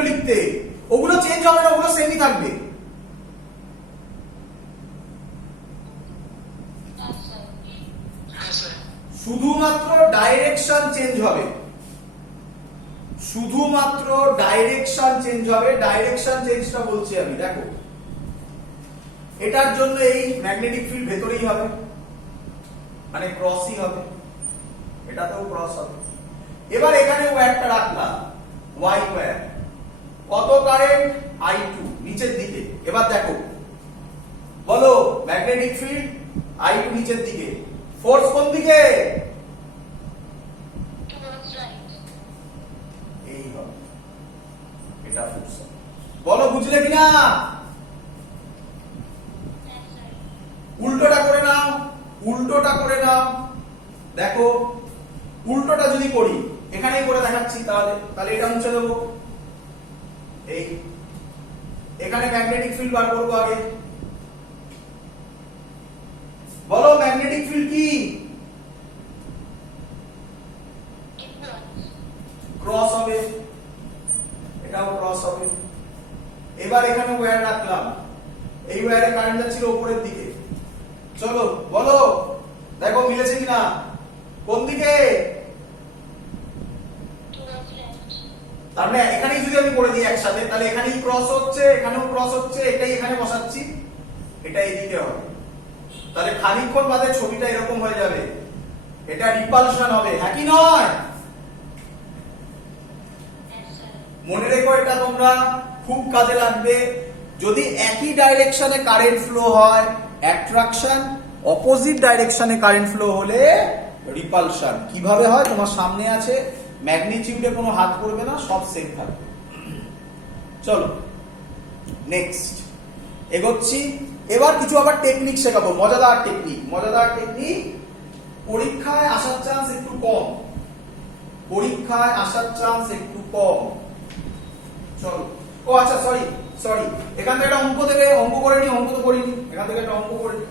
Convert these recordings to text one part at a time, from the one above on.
ওগুলো লিখতে, ওগুলো চেঞ্জ হবে না, ওগুলো সেমই থাকবে। শুধুমাত্র ডাইরেকশন চেঞ্জ হবে, শুধুমাত্র ডাইরেকশন চেঞ্জ হবে। ডাইরেকশন চেঞ্জটা বলছি আমি, দেখো এটার জন্য এই ম্যাগনেটিক ফিল্ড ভেতরেই হবে, মানে ক্রসই হবে, এটাতেও ক্রস হবে। এবার এখানে ওয়্যারটা রাখলাম, ওয়াই ওয়্যার, কত কারেন্ট I2 নিচের দিকে। এবার দেখো বলো ম্যাগনেটিক ফিল্ড I2 নিচের দিকে, ফোর্স কোন দিকে? এই হবে, এটা ফোর্স। বলো বুঝলে কিনা? উল্টোটা করে নাও, উল্টোটা করে নাও। দেখো উল্টোটা যদি করি, এখানেই করে দেখাচ্ছি, তাহলে তাহলে এটা মুছে দেবো। এই এখানে ম্যাগনেটিক ফিল্ড বার করবো আগে। বলো ম্যাগনেটিক ফিল্ড কি? ক্রস হবে, এটাও ক্রস হবে। এবার এখানে ওয়্যার রাখলাম, এই ওয়্যারে কারেন্ট যাচ্ছিল উপরের দিকে। চলো বলো, দেখো মিলেছে কিনা, কোন দিকে? তার মানে এখানেই যদি আমি করে দিই একসাথে, তাহলে এখানেই ক্রস হচ্ছে, এখানেও ক্রস হচ্ছে, এটাই এখানে বসাচ্ছি, এটা এদিকে হবে। তাহলে খানিকক্ষণ বাদে ছবিটা এরকম হয়ে যাবে, এটা রিপালশন হবে, হ্যাঁ কি নয়? মনে রেখো, এটা তোমরা খুব কাজে লাগবে। যদি একই ডাইরেকশনে কারেন্ট ফ্লো হয় অ্যাট্রাকশন, অপোজিট ডাইরেকশনে কারেন্ট ফ্লো হলে রিপালশন। কিভাবে হয় তোমার সামনে আছে, ম্যাগনিটিউডে কোনো হাত করবে না, সব সেম থাকবে। চলো নেক্সট এগোচ্ছি। এবার কিছু আবার টেকনিক শেখাবো, মজাদার টেকনিক। মজাদার টেকনিক, পরীক্ষায় আসার চান্স একটু কম, পরীক্ষায় আসার চান্স একটু কম। চলো, ও আচ্ছা সরি সরি, এখান থেকে একটা অঙ্ক দেবে, অঙ্ক করে নি, অঙ্ক তো করিনি, এখান থেকে একটা অঙ্ক করে নি,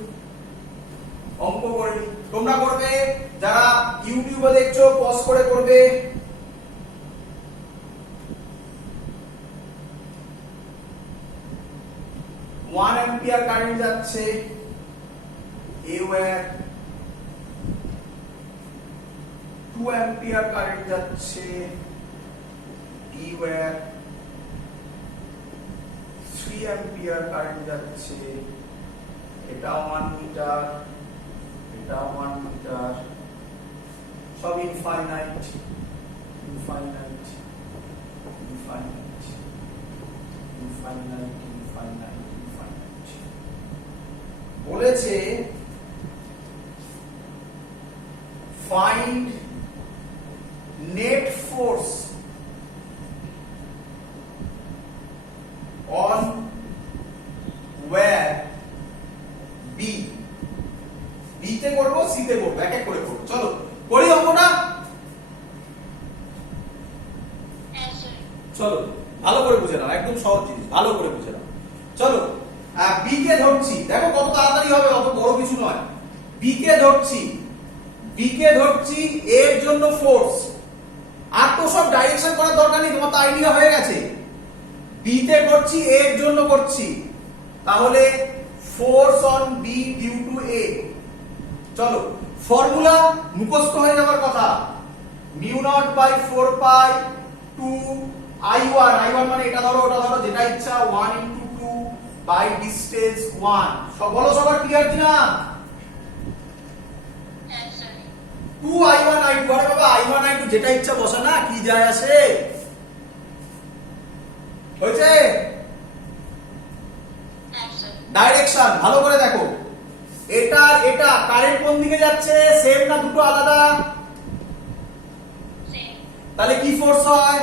অঙ্ক করে নি। তোমরা করবে, যারা ইউটিউবে দেখছো পজ করে করবে। ওয়ান অ্যাম্পিয়ার কারেন্ট যাচ্ছে এ ওয়্যার, 2 অ্যাম্পিয়ার কারেন্ট যাচ্ছে বি ওয়্যার, 3 অ্যাম্পিয়ার কারেন্ট যাচ্ছে, এটা 1 মিটার, এটা 1 মিটার, সব infinite infinite infinite infinite infinite infinite. বলেছে find net force on where B, B তে করব, সি তে করব, এক এক করে করব। চলো করি অঙ্কটা। চলো ভালো করে বুঝে নাও, একদম সহজ জিনিস, ভালো করে বুঝে নাও। চলো বি কে ধরছি, দেখো কত তাড়াতাড়ি হবে, অত বড় কিছু নয়। বি কে ধরছি, বি কে ধরছি, এর জন্য ফোর্স। আর তো সব ডাইরেকশন করার দরকার নেই, তোমার তো আইডিয়া হয়ে গেছে। বি তে করছি, এর জন্য করছি, তাহলে force on B due to A. চলো ফর্মুলা মুখস্থ হয়ে যাওয়ার কথা, mu naught by 4 pi 2 I1, I1 মানে এটা ধরো ওটা ধরো যেটা ইচ্ছা, 1 into 2 বাই ডিসটেন্স 1। সব বলো, সবার ক্লিয়ার কিনা? 2 I1 I2, আরে বাবা I1 I2 যেটা ইচ্ছা বসা না, কি যায় আসে? হয়েছে? ডাইরেকশন ভালো করে দেখো, এটা এটা কারেন্ট কোন দিকে যাচ্ছে, সেম না দুটো আলাদা? তাহলে কি ফোর্স হয়?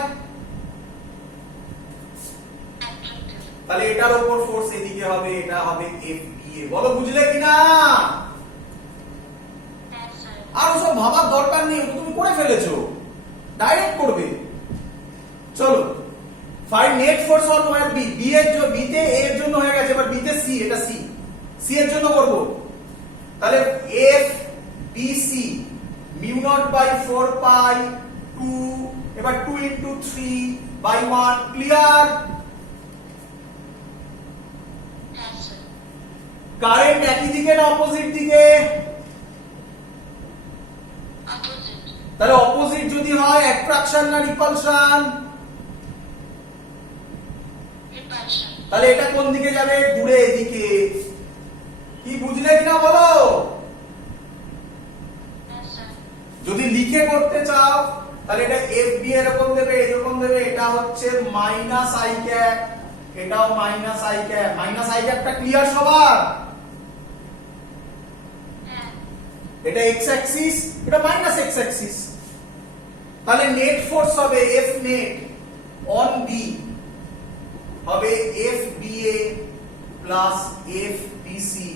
তাহলে এটার উপর ফোর্স এদিকে হবে, এটা হবে FBA। বলো বুঝলে কিনা? আর ওসব ভাবার দরকার নেই, তুমি করে ফেলেছো, ডাইরেক্ট করবে। চলো find net force on wire B, B এর জন্য, বি তে এর জন্য হয়ে গেছে, এবার বি তে সি, এটা সি, সি এর জন্য করব। তাহলে F B C mu naught by 4 pi 2, এবার 2 into 3 by 1 ক্লিয়ার কারেন্ট একই দিকে না অপোজিট দিকে তাহলে অপোজিট যদি হয় অ্যাট্রাকশন না রিপালশন তাহলে এটা কোন দিকে যাবে দূরে এদিকে কি বুঝলে কিনা বলো যদি লিখে করতে চাও তাহলে এটা এফ বি এরকম দেবে এটা হচ্ছে মাইনাস আই ক্যাপ এটাও মাইনাস আই ক্যাপটা ক্লিয়ার সবার এটা এক্স অ্যাক্সিস এটা মাইনাস এক্স অ্যাক্সিস তাহলে নেট ফোর্স হবে এফ নেট অন বি হবে F B A plus F B C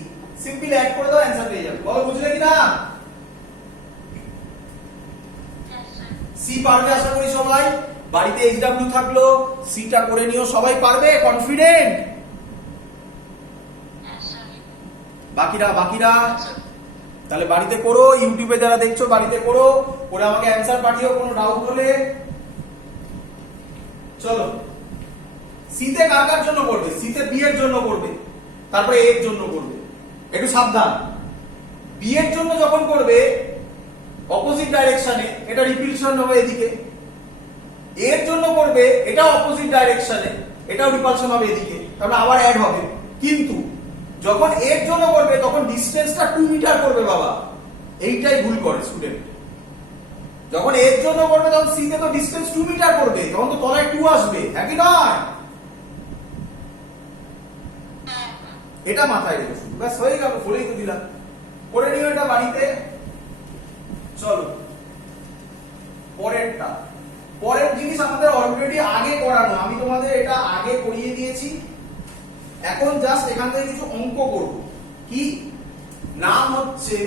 simple add করে দাও অ্যানসার পেয়ে যাবে বলো বুঝলে কিনা সি পারবে আশা করি সবাই বাড়িতে এইচডব্লিউ থাকলো সিটা করে নিও সবাই পারবে কনফিডেন্ট বাকিরা তাহলে বাড়িতে করো ইউটিউবে যারা দেখছো বাড়িতে করো করে আমাকে অ্যানসার পাঠিও কোনো ডাউট হলে চলো সিতে কার জন্য করবে সিতে বি এর জন্য করবে তারপরে এ এর জন্য করবে একটু সাবধান বি এর জন্য যখন করবে অপোজিট ডাইরেকশনে এটা রিপালশন হবে এদিকে এর জন্য করবে এটা অপোজিট ডাইরেকশনে এটাও রিপালশন হবে এদিকে তাহলে আবার অ্যাড হবে কিন্তু যখন এর জন্য করবে তখন ডিসটেন্সটা 2 মিটার করবে বাবা এইটাই ভুল করে স্টুডেন্ট যখন এর জন্য করবে তখন সি তে তো ডিসটেন্স 2 মিটার করবে তখন তো তলায় 2 আসবে একই নয় এটা মাথায় রেখো শুধু ব্যাস হয়ে গেল বলেই তো দিলাম করে নিও এটা বাড়িতে চলো পরের জিনিস আমাদের অলরেডি আগে করানো আমি তোমাদের এটা আগে করিয়ে দিয়েছি এখন জাস্ট এখান থেকে কিছু অঙ্ক করব কি নাম হচ্ছে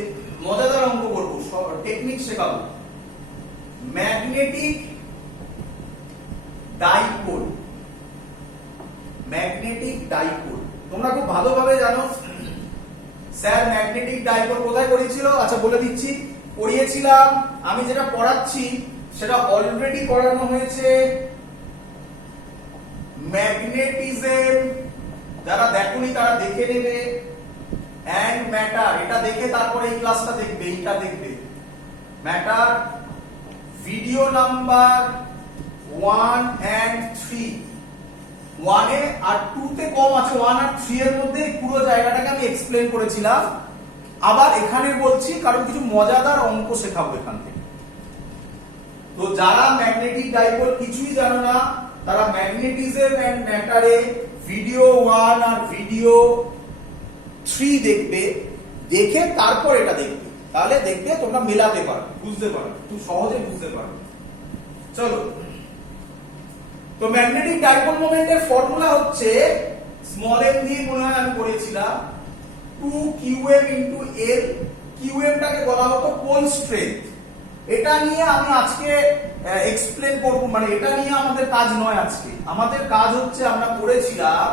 মজাদার অঙ্ক করব টেকনিক শেখাবো ম্যাগনেটিক ডাইপোল তোমরা খুব ভালোভাবে জানো স্যার ম্যাগনেটিক ডাইপোল কোথায় করিয়েছিল আচ্ছা বলে দিচ্ছি পড়িয়েছিলাম আমি যেটা পড়াচ্ছি সেটা অলরেডি করানো হয়েছে ম্যাগনেটিজম যারা দেখোনি তারা দেখে নেবে এন্ড ম্যাটার এটা দেখে তারপরে এই ক্লাসটা দেখবে এইটা দেখবে ম্যাটার ভিডিও নাম্বার 1 and 3 1 এ আর 2 তে কম আছে 1 আর 3 এর মধ্যে পুরো জায়গাটাকে আমি এক্সপ্লেন করেছিলাম আবার এখানে বলছি কারণ কিছু মজাদার অঙ্ক শেখাবো এখান থেকে তো যারা ম্যাগনেটিক ডাইপোল কিছুই জানো না তারা ম্যাগনেটিজম এন্ড ম্যাটারে ভিডিও 1 আর ভিডিও 3 দেখবে দেখে তারপর এটা দেখবে তাহলে দেখবে তোমরা মেলাতে পারবে বুঝতে পারবে খুব সহজে বুঝতে পারবে চলো তো ম্যাগনেটিক ডাইপোল মোমেন্টের ফর্মুলা হচ্ছে স্মল m দিয়ে মনে হয় আমি করেছিলাম 2qm into l qm টাকে বলা হতো পোল স্ট্রেংথ এটা নিয়ে আমি আজকে এক্সপ্লেন করব মানে এটা নিয়ে আমাদের কাজ নয় আজকে আমাদের কাজ হচ্ছে আমরা পড়েছিলাম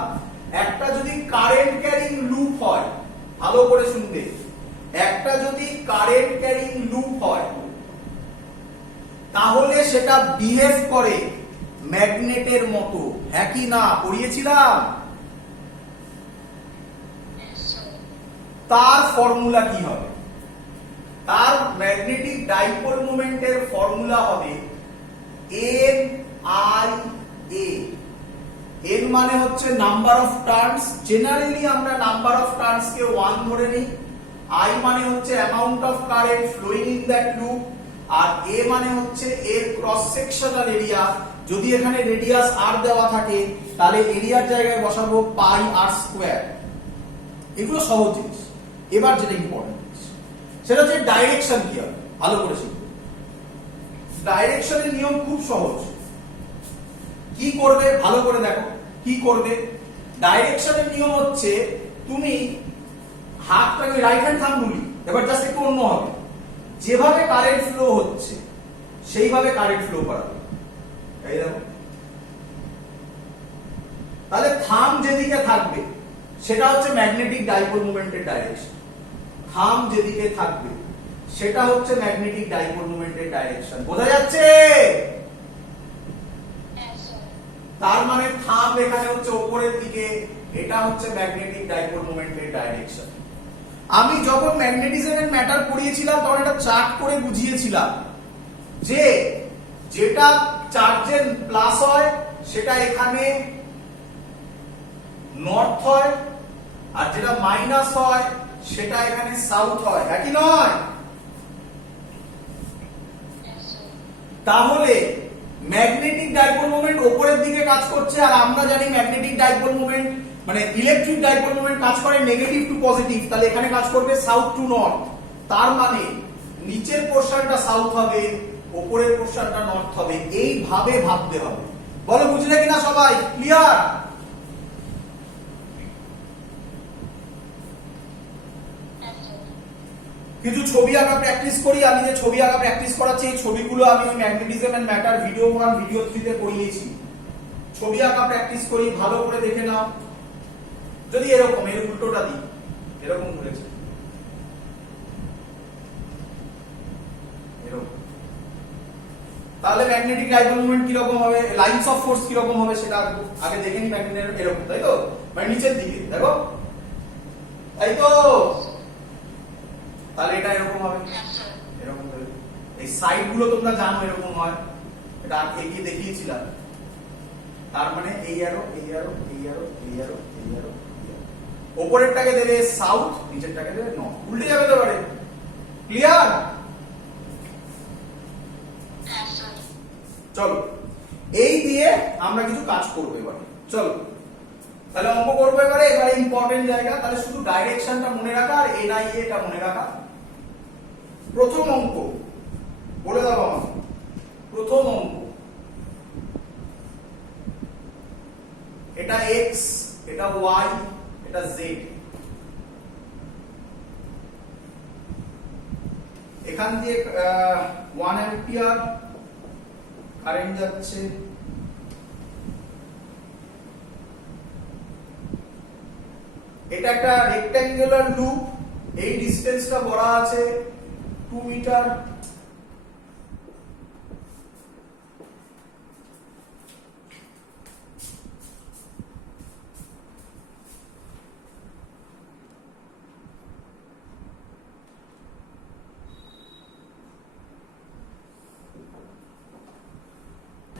একটা যদি কারেন্ট ক্যারিং লুপ হয় ভালো করে শুনবে একটা যদি কারেন্ট ক্যারিং লুপ হয় তাহলে সেটা বিহেভ করে ম্যাগনেটের মতো হ্যাঁ কি না পড়িয়েছিলাম তার ফর্মুলা কি হবে তার ম্যাগনেটিক ডাইপোল মোমেন্টের ফর্মুলা হবে n i a n মানে হচ্ছে নাম্বার অফ টার্নস জেনারেলি আমরা নাম্বার অফ টার্নস কে 1 ধরে নিই i মানে হচ্ছে amount of current flowing in that loop আর a মানে হচ্ছে এর ক্রস সেকশনাল এরিয়া যদি এখানে রেডিয়াস r দেওয়া থাকে তাহলে এরিয়ার জায়গায় বসাবো পাই r স্কয়ার এগুলো সহজ জিনিস এবার যেটা ইম্পর্টেন্ট সেটা হচ্ছে ডাইরেকশন কি হবে ভালো করে শিখবে ডাইরেকশনের নিয়ম খুব সহজ কি করবে ভালো করে দেখো কি করবে ডাইরেকশনের নিয়ম হচ্ছে তুমি হাতটাকে রাইট হ্যান্ড থাম্বুলি এবার জাস্ট একটু অন্য হবে যেভাবে কারেন্ট ফ্লো হচ্ছে সেইভাবে কারেন্ট ফ্লো করাবে এই দেখো তাহলে থাম্ব যেদিকে থাকবে সেটা হচ্ছে ম্যাগনেটিক ডাইপোল মোমেন্টের ডাইরেকশন থাম্ব যেদিকে থাকবে সেটা হচ্ছে ম্যাগনেটিক ডাইপোল মোমেন্টের ডাইরেকশন বোঝা যাচ্ছে তার মানে থাম্ব এখানে হচ্ছে উপরের দিকে, এটা হচ্ছে ম্যাগনেটিক ডাইপোল মোমেন্টের ডাইরেকশন। আমি যখন ম্যাগনেটিজম এন্ড ম্যাটার পড়িয়েছিলাম তখন এটা চার্ট করে বুঝিয়েছিলাম যে যেটা চার্জের প্লাস হয় সেটা এখানে নর্থ হয়, আর যেটা মাইনাস হয় সেটা এখানে সাউথ হয়, একই নয়? তাহলে ম্যাগনেটিক ডাইপোল মোমেন্ট উপরের দিকে কাজ করছে, আর আমরা জানি ম্যাগনেটিক ডাইপোল মোমেন্ট মানে ইলেকট্রিক ডাইপোল মোমেন্ট কাজ করে নেগেটিভ টু পজিটিভ, তাহলে এখানে কাজ করবে সাউথ টু নর্থ। তার মানে নিচের পোরশনটা সাউথ হবে, উপরের পোরশনটা নর্থ হবে। এইভাবে ভাবতে হবে। বলো বুঝলে কিনা সবাই? ক্লিয়ার? কিছু ছবি আঁকা প্র্যাকটিস করি। আমি যে ছবি আঁকা প্র্যাকটিস করাচ্ছি এই ছবিগুলো আমি ওই magnetism and matter video 1 video 3 তে করিয়েছি। ছবি আঁকা প্র্যাকটিস করি, ভালো করে দেখে নাও। যদি এরকম এর উল্টোটা দিই, এরকম ঘুরেছে, এরকম, তাহলে ম্যাগনেটিক ডাইপোল মোমেন্ট কি রকম হবে, লাইনস অফ ফোর্স কি রকম হবে সেটা আগে দেখে নি। ম্যাগনেটের এরকম, তাই তো? মানে নিচের দিকে দেখো, তাই তো? তাহলে এটা এরকম হবে, এরকম হবে। এই সাইড গুলো তোমরা জানো এরকম হয়, এটা এগিয়ে দেখিয়েছিলাম। তার মানে এই অ্যারো, এই অ্যারো, এই অ্যারো, এই অ্যারো, এই অ্যারো, উপরেরটাকে দেবে সাউথ, নিচেরটাকে দেবে নর্থ। উল্টে যাবে তো পারে। ক্লিয়ার? চলো এই দিয়ে আমরা কিছু কাজ করবো এবারে। চলো তাহলে অঙ্ক করবো এবারে। এবারে ইম্পর্টেন্ট জায়গা, তাহলে শুধু ডাইরেকশনটা মনে রাখা আর এনআইএ টা মনে রাখা। প্রথম অঙ্ক বলে দাও আমাকে। প্রথম অঙ্ক, এটা এক্স, এটা ওয়াই, এটা জেড। এখান দিয়ে 1 অ্যাম্পিয়ার কারেন্ট যাচ্ছে। এটা একটা রেক্ট্যাঙ্গুলার লুপ, এই ডিসটেন্সটা বলা আছে 2 মিটার।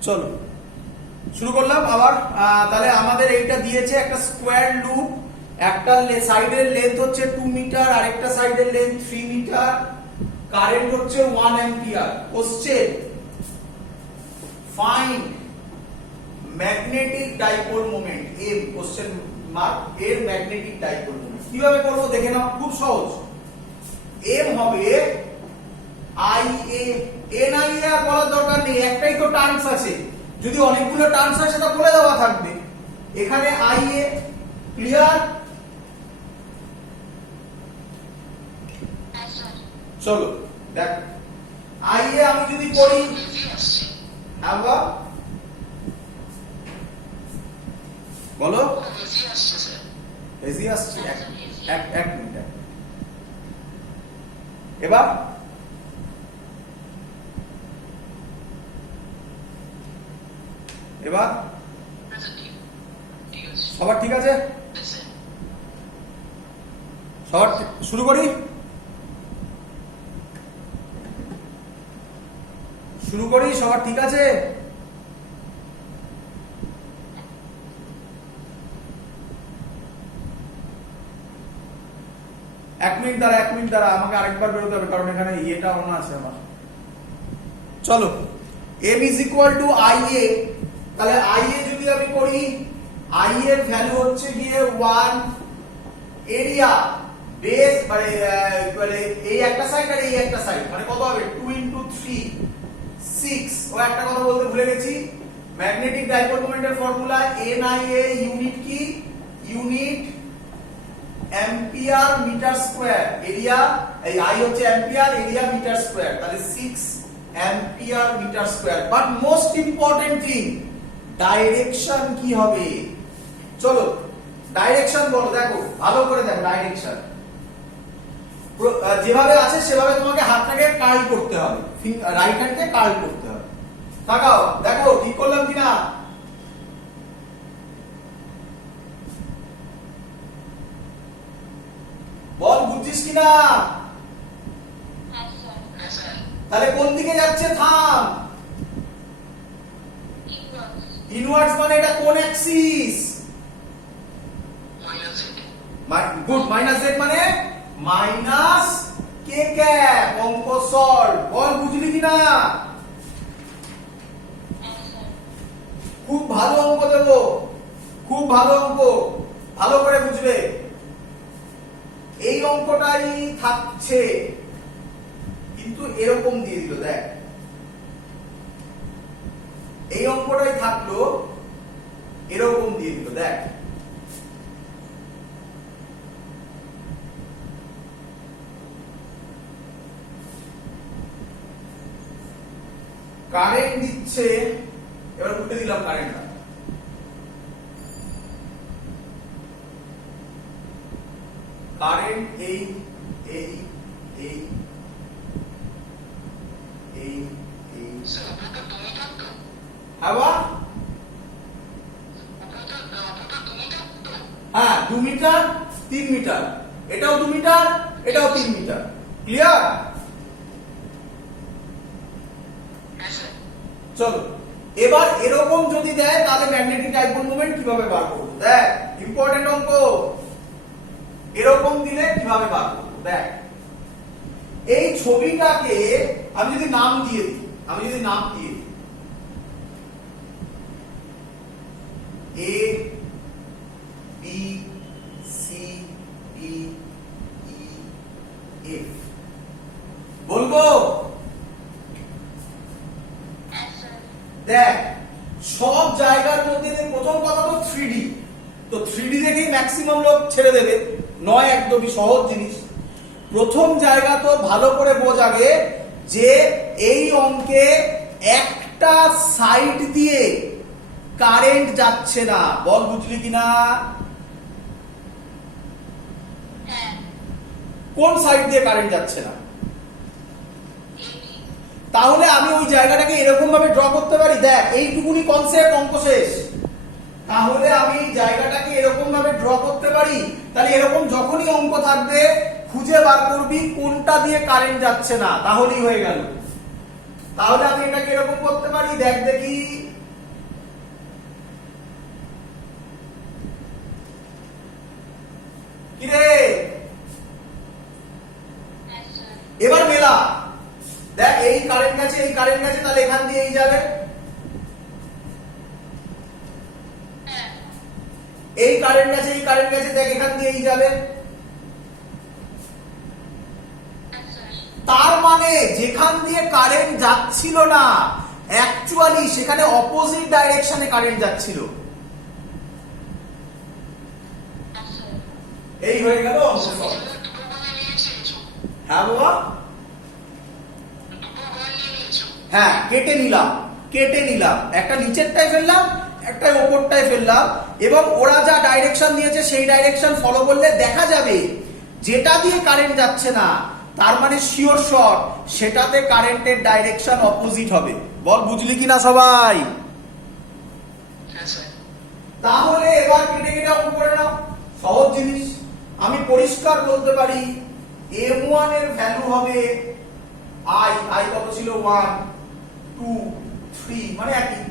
চলো শুরু করলাম আবার। তাহলে আমাদের এইটা দিয়েছে একটা স্কোয়ার লুপ, একটা সাইডের লেন্থ হচ্ছে 2 মিটার, আর একটা সাইডের লেন্থ 3 মিটার, কারেন্ট হচ্ছে 1 ampere. Question, find magnetic dipole moment M, question mark, এর ম্যাগনেটিক ডাইপোল মোমেন্ট। কিভাবে করবো দেখে নাও, খুব সহজ। এম হবে I A, N I A আর বলার দরকার নেই, একটাই তো টার্মস আছে। যদি অনেকগুলো টার্মস আছে তা বলে দেওয়া থাকবে। এখানে আই এ, ক্লিয়ার? চলো দেখ, আই এ আমি যদি করি, হ্যাঁ বলো, এজি আসছে। এক মিনিট, এবার এবার সবার ঠিক আছে? সবার শুরু করি, সবার ঠিক আছে? এক মিনিট দাঁড়া, আমাকে আরেকবার বেরোতে হবে কারণ এখানে ইয়েটা অন আছে আমার। চলো, m is equal to ia, তাহলে ia যদি আমি করি, i এর ভ্যালু হচ্ছে গিয়ে 1, এরিয়া বেস মানে এই একটা সাইড আর এই একটা সাইড মানে কত হবে 2 into 3 6। ও একটা কথা বলতে ভুলে গেছি, ম্যাগনেটিক ডাইপোল মোমেন্টের ফর্মুলা NIA ইউনিট কি, unit ampere metre square. Area এই i হচ্ছে অ্যাম্পিয়ার, এরিয়া মিটার স্কয়ার, তাহলে 6 ampere metre square. But most important thing, direction কি হবে। চলো ডাইরেকশন বলো, দেখো ভালো করে দেখো ডাইরেকশন যেভাবে আছে সেভাবে তোমাকে হাতটাকে কার্ল করতে হবে, রাইট হ্যান্ডকে কার্ল করতে হবে। তাকাও দেখো ঠিক করলাম কিনা, বুঝছিস কিনা? তাহলে কোন দিকে যাচ্ছে থাম? ইনওয়ার্ডস মানে এটা কোন অ্যাক্সিস? গুড, মাইনাস জেড মানে মাইনাস কে ক্যাপ। অঙ্ক সলভ। বল বুঝলি কিনা? খুব ভালো অঙ্ক দেবো, খুব ভালো অঙ্ক, ভালো করে বুঝবে। এই অঙ্কটাই থাকছে, কিন্তু এরকম দিয়ে দিল। দেখ, এই অঙ্কটাই থাকলো, এরকম দিয়ে দিল। দেখ, কারেন্ট দিচ্ছে, এবার উঠে দিলাম কারেন্টটা। কারেন্ট এই এই এই এই এই আবার হ্যাঁ 2 মিটার 3 মিটার, এটাও 2 মিটার, এটাও 3 মিটার। ক্লিয়ার? চলো এবার এরকম যদি দেয় তাহলে ম্যাগনেটিক ডাইপোল মোমেন্ট কিভাবে বার করব? দেখ, ইম্পর্টেন্ট অঙ্ক। এরকম দিলে কিভাবে বার করব? দেখ, এই ছবিটাকে আমি যদি নাম দিয়ে দিই, A B C D E F বলবো। দেখ, সব জায়গার মধ্যে প্রথম কথা তো 3D, তো 3D দেখেই ম্যাক্সিমাম লোক ছেড়ে দেবে, নয় একদমই সহজ জিনিস। প্রথম জায়গা তো ভালো করে বোঝ আগে যে এই অঙ্কে একটা সাইড দিয়ে কারেন্ট যাচ্ছে না। বল বুঝলি কিনা? কোন সাইড দিয়ে কারেন্ট যাচ্ছে না? তাহলে আমি ওই জায়গাটাকে এরকম ভাবে ড্র করতে পারি। দেখ, এইটুকুনি কনসেপ্ট, অঙ্ক শেষ। তাহলে আমি জায়গাটাকে এরকম ভাবে ড্র করতে পারি। তাহলে এরকম যখনই অঙ্ক থাকবে খুঁজে বার করবি কোনটা দিয়ে কারেন্ট যাচ্ছে না, তাহলেই হয়ে গেল। তাহলে আমি এটাকে এরকম করতে পারি। দেখ দেখি, কিরে এবার মেলা। দেখ, এই কারেন্ট গেছে, এই কারেন্ট গেছে, তাহলে এখান দিয়ে এই যাবে। এই কারেন্ট গেছে, এই কারেন্ট গেছে, দেখ এখান দিয়ে এই যাবে। তার মানে যেখান দিয়ে কারেন্ট যাচ্ছিল না, অ্যাকচুয়ালি সেখানে অপোজিট ডাইরেকশনে কারেন্ট যাচ্ছিল। এই হয়ে গেল। হ্যাঁ বাবা, হ্যাঁ কেটে নিলাম, একটা নিচেরটায় ফেললাম, একটা ওপরটায় ফেললাম, এবং ওরা যা ডাইরেকশন দিয়েছে সেই ডাইরেকশন ফলো করলে দেখা যাবে যেটা দিয়ে কারেন্ট যাচ্ছে না, তার মানে শিওর শট সেটাতে কারেন্টের ডাইরেকশন অপোজিট হবে। বল বুঝলি কিনা সবাই? তাহলে এবার কেটে অঙ্ক করে নাও, সহজ জিনিস। আমি পরিষ্কার বলতে পারি M1 এর ভ্যালু হবে I কত ছিল? 1 2 3, মানে একই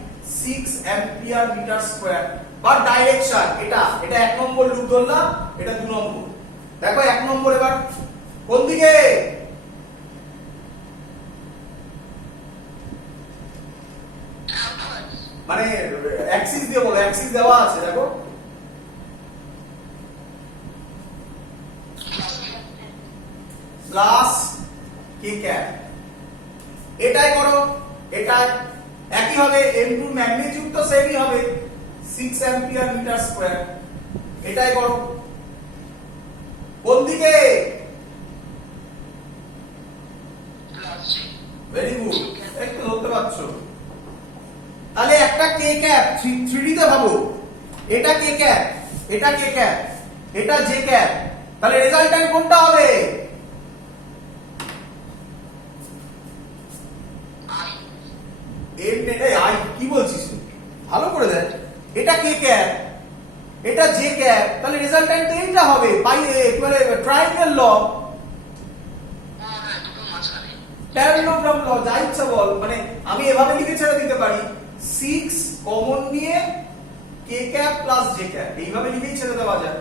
6 অ্যাম্পিয়ার মিটার স্কয়ার। বা ডাইরেকশন এটা 1 নম্বর লুপ ধরলাম, এটা 2 নম্বর। দেখো 1 নম্বর এবার কোন দিকে? মানে অ্যাক্সিস দিয়ে বলো, অ্যাক্সিস দেওয়া আছে দেখো। প্লাস কে ক্যাপ, এটাই করো, এটা একই হবে। M2 ম্যাগনিটিউড তো সেমই হবে, 6 অ্যাম্পিয়ার মিটার স্কয়ার। এটাই করো। কোন দিকে? ভেরি গুড, একটু ধরতে পারছো। তাহলে একটা কে ক্যাপ 3D তে ভাবো, এটা কে ক্যাপ, এটা কে ক্যাপ, এটা জে ক্যাপ। তাহলে রেজাল্ট্যান্ট কোনটা হবে? আই কি বলছিস? ভালো করে দেখ, এটা কে ক্যাপ, এটা জে ক্যাপ, তাহলে রেজাল্ট্যান্ট এইটা হবে। পাই একেবারে ট্রায়াঙ্গেল ল। প্যারালেলোগ্রাম ল, যা ইচ্ছা বল, মানে আমি এভাবে লিখে ছেড়ে দিতে পারি 6 কমন নিয়ে k cap plus j cap, এইভাবে লিখেই ছেড়ে দেওয়া যায়।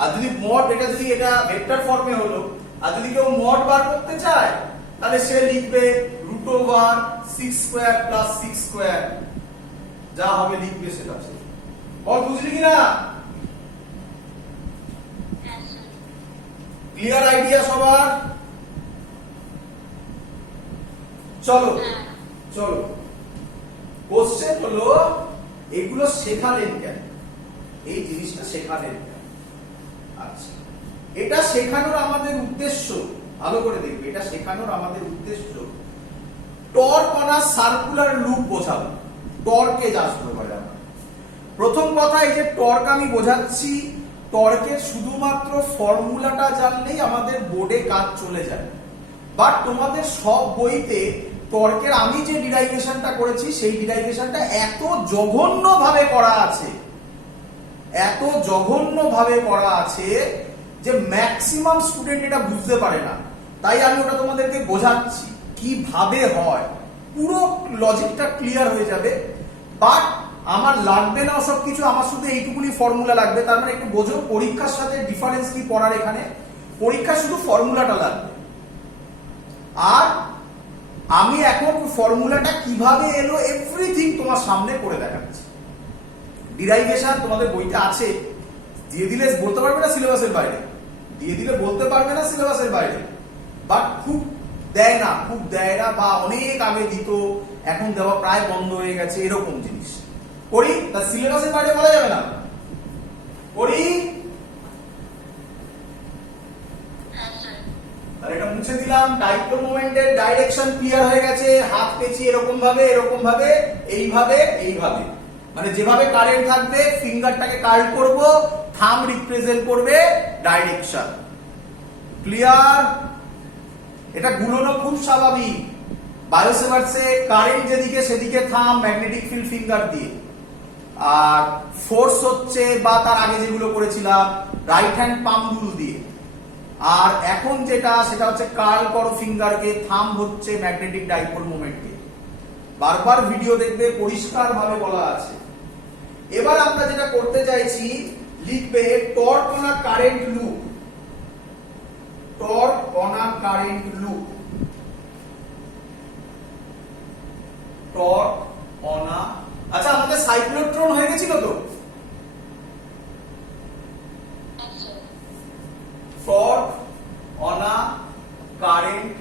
আর যদি মড, এটা যদি এটা ভেক্টর ফর্মে হলো, আর যদি কেউ মড বার করতে চায় তাহলে সে লিখবে √6 স্কয়ার প্লাস 6 স্কয়ার, যা হবে লিখবে সেটা। বল বুঝলি কিনা? ক্লিয়ার আইডিয়া সবার? চলো চলো, কোশ্চেন হলো এগুলো শেখালেন কেন, এই জিনিসটা শেখালেন কেন? আচ্ছা, এটা শেখানোর আমাদের উদ্দেশ্য, ভালো করে দেখবে, এটা শেখানোর আমাদের উদ্দেশ্য torque on a circular loop বোঝাবো। টর্কে আসবো এবারে আমরা। প্রথম কথা, এই যে টর্ক আমি বোঝাচ্ছি, টর্কের শুধুমাত্র ফর্মুলাটা জানলেই আমাদের বোর্ডে কাজ চলে যায়। বাট তোমাদের সব বইতে টর্কের আমি যে ডিরাইভেশনটা করেছি সেই ডিরাইভেশনটা এত জঘন্যভাবে করা আছে, এত জঘন্যভাবে করা আছে যে ম্যাক্সিমাম স্টুডেন্ট এটা বুঝতে পারে না। তাই আমি ওটা তোমাদেরকে বোঝাচ্ছি কিভাবে হয়, পুরো লজিকটা ক্লিয়ার হয়ে যাবে। বাট আমার লাগবে না সব কিছু, আমার শুধু এইটুকুনি ফর্মুলা লাগবে। তার মানে একটু বোঝো পরীক্ষার সাথে ডিফারেন্স কি পড়ার। এখানে পরীক্ষা শুধু ফর্মুলাটা লাগবে, আর আমি এখন ফর্মুলাটা কিভাবে এলো এভরিথিং তোমার সামনে করে দেখাচ্ছি। ডিরাইভেশন তোমাদের বইটা আছে, দিয়ে দিলে বলতে পারবে না সিলেবাসের বাইরে, দিয়ে দিলে বলতে পারবে না সিলেবাসের বাইরে। বাট খুব দেয় না, খুব দেয় না, বা অনেক আগে দিত, এখন দেওয়া প্রায় বন্ধ হয়ে গেছে, এরকম জিনিস করি। তা সিলেবাসের বাইরে বলা যাবে না, করি। তাহলে এটা মুছে দিলাম। ডাইপোল মোমেন্টের ডাইরেকশন ক্লিয়ার হয়ে গেছে। হাত পেঁচিয়ে এরকম ভাবে, এরকম ভাবে, এইভাবে, এইভাবে, মানে যেভাবে কারেন্ট থাকবে ফিঙ্গারটাকে কার্ল করব, থাম রিপ্রেজেন্ট করবে ডাইরেকশন। ক্লিয়ার? এটা গুলোনো খুব স্বাভাবিক। বায়োসেভার্সে কারেন্ট যেদিকে সেদিকে থাম, ম্যাগনেটিক ফিল্ড ফিঙ্গার দিয়ে। আর ফোর্স হচ্ছে, বা তার আগে যেগুলো করেছিলাম রাইট হ্যান্ড পাম রুল দিয়ে। আর এখন যেটা, সেটা হচ্ছে কার্ল করো ফিঙ্গারকে, থাম হচ্ছে ম্যাগনেটিক ডাইপোল মোমেন্টকে। বারবার ভিডিও দেখবে, পরিষ্কার ভাবে বলা আছে। এবার আমরা যেটা করতে চাইছি, লিখবে torque on a current loop, torque on a current loop, torque on a. আচ্ছা, আমাদের সাইক্লোট্রন হয়ে গেছিল তো।